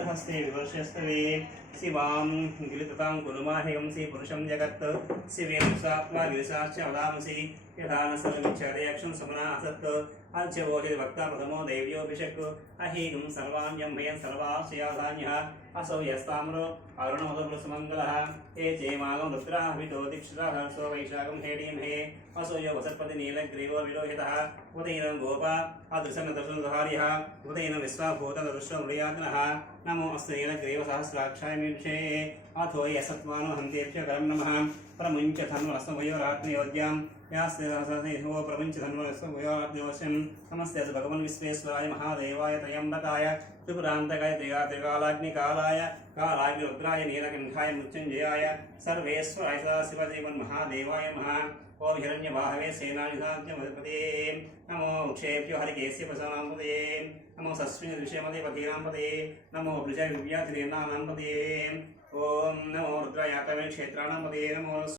हस्ते विवर्षस्तवे शिवां गिलिततां कुरुमाहिंसि पुरुषं जगत् शिवेन सात्मा गिरिशाश्च वदांसि यथा न सर्वमिच्छादयक्षं समना असत् अर्च्यवोचित भक्ता प्रथमो देव्योऽभिषक् अहीगं सर्वाण्यं भयं सर्वास्याधान्यः असौ यस्ताम्रो अरुणोदपुरुषमङ्गलः ये चेमागं रुद्राभितो दीक्षितः सो वैशाखं हेडीमहे असौ यो वसत्पति नीलग्रीवो विलोहितः उदयनं गोपा अदृशनदर्शनधार्यः उदयनं विश्वाभूतदृष्टमृयात्नः नमो अस्तु नीलग्रीवसहस्राक्षाय मीक्षे अथो यसत्मानो हन्तेभ्य करं नमः प्रमुञ्च धन्वस्तमयोरात्मयोज्ञां यास्ते सहस्रो प्रमुञ्च धन्वस्तमयोरात्मयोस्यं नमस्ते भगवन् विश्वेश्वराय महादेवाय त्र्यम्बकाय त्रिपुरान्तकाय त्रिकालाग्निकालाय कालाग्निरुद्राय नीलकण्ठाय मृत्युञ्जयाय सर्वेश्वराय सदाशिवदेवन् महादेवाय नमः ओम हिरण्यवाहवे सेनानिधान्यमधिपते नमो वृक्षेभ्यो हरिकेस्य प्रसन्नाम्पते नमो सस्मिन्विषयमधिपतीनाम्पते नमो वृजविव्यातिरेणानाम्पते ओम नमो रुद्रायातवे क्षेत्राणाम्पते नमो